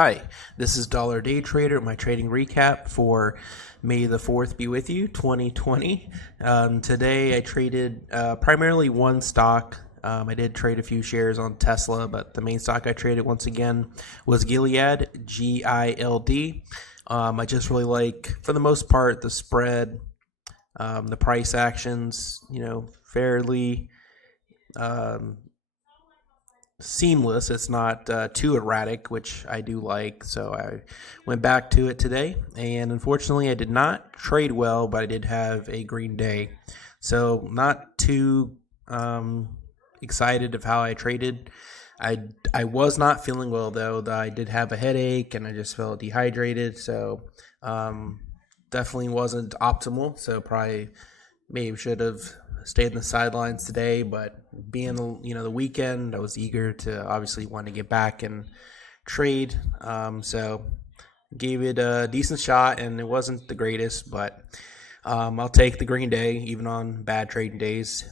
Hi, this is Dollar Day Trader. My trading recap for May the 4th be with you, 2020. Today I traded primarily one stock. I did trade a few shares on Tesla, but the main stock I traded once again was Gilead, GILD. I just really like, for the most part, the spread, the price actions, fairly seamless. It's not too erratic, which I do like. So I went back to it today, and unfortunately I did not trade well, but I did have a green day. So not too excited of how I traded. I was not feeling well though. I did have a headache and I just felt dehydrated. So definitely wasn't optimal. So probably maybe should have stayed in the sidelines today, but being the weekend, I was eager to obviously want to get back and trade. So gave it a decent shot, and it wasn't the greatest, but I'll take the green day even on bad trading days.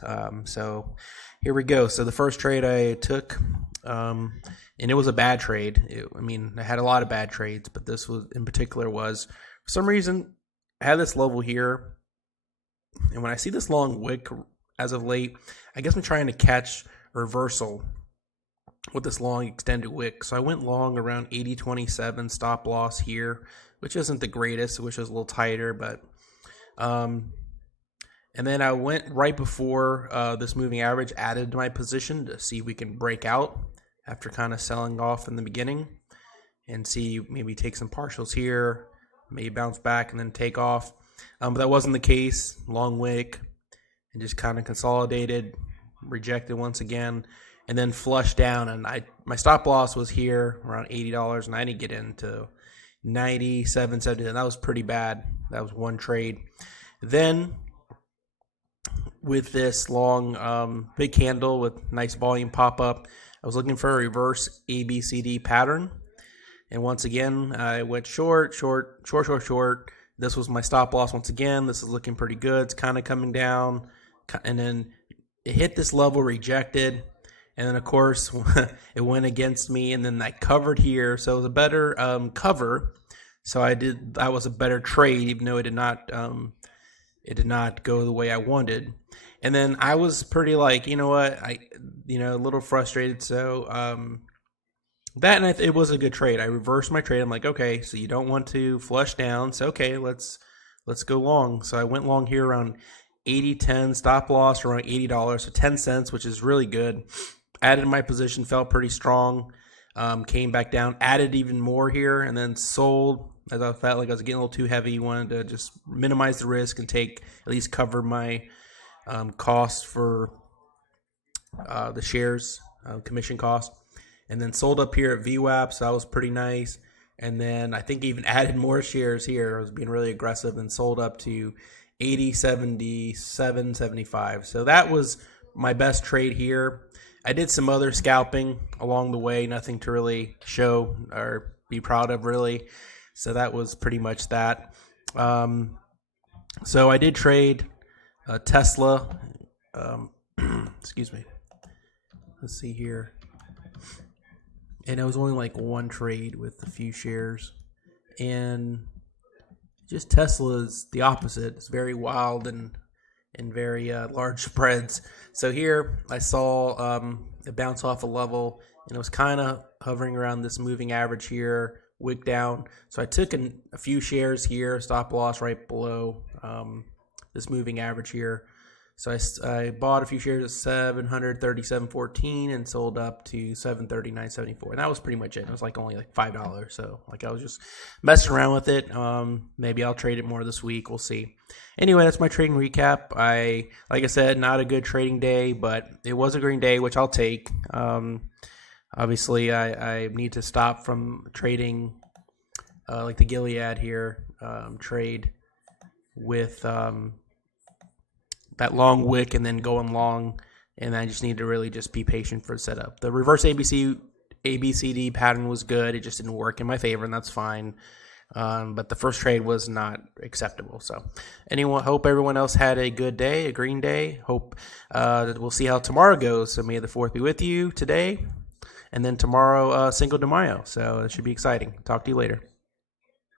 So here we go. So the first trade I took, and it was a bad trade. I had a lot of bad trades, but this was in particular was, for some reason, I had this level here. And when I see this long wick as of late, I guess I'm trying to catch a reversal with this long extended wick. So I went long around 80.27, stop loss here, which isn't the greatest. I wish it was a little tighter, but and then I went right before this moving average, added to my position to see if we can break out after kind of selling off in the beginning and see maybe take some partials here, maybe bounce back and then take off. But that wasn't the case. Long wick and just kind of consolidated, rejected once again, and then flushed down. And my stop loss was here around $80, and I didn't get into 97, 70. And that was pretty bad. That was one trade. Then with this long big candle with nice volume pop up, I was looking for a reverse ABCD pattern. And once again, I went short. This was my stop loss once again. This is looking pretty good. It's kind of coming down. And then it hit this level, rejected. And then, of course, it went against me. And then I covered here. So it was a better cover. So that was a better trade, even though it did not go the way I wanted. And then I was pretty a little frustrated. So it was a good trade. I reversed my trade. I'm like, okay, so you don't want to flush down. So okay, let's go long. So I went long here around 80.10, stop loss around $80, so 10 cents, which is really good. Added my position, felt pretty strong. Came back down, added even more here, and then sold as I felt like I was getting a little too heavy. Wanted to just minimize the risk and at least cover my cost for the shares, commission cost. And then sold up here at VWAP, so that was pretty nice. And then I think even added more shares here. I was being really aggressive and sold up to 80.77, 75. So that was my best trade here. I did some other scalping along the way, nothing to really show or be proud of really. So that was pretty much that. So I did trade Tesla. Excuse me. Let's see here. And it was only like one trade with a few shares. And just Tesla is the opposite. It's very wild and very large spreads. So here I saw it bounce off a level, and it was kind of hovering around this moving average here, wick down. So I took a few shares here, stop loss right below this moving average here. So I bought a few shares at $737.14 and sold up to $739.74. And that was pretty much it. It was only $5. So I was just messing around with it. Maybe I'll trade it more this week. We'll see. Anyway, that's my trading recap. Like I said, not a good trading day, but it was a green day, which I'll take. Obviously, I need to stop from trading like the Gilead here trade with that long wick and then going long, and I just need to really just be patient for the setup. The reverse ABCD pattern was good. It just didn't work in my favor, and that's fine. But the first trade was not acceptable. So hope everyone else had a good day, a green day. Hope that we'll see how tomorrow goes. So may the 4th be with you today. And then tomorrow, Cinco de Mayo. So it should be exciting. Talk to you later.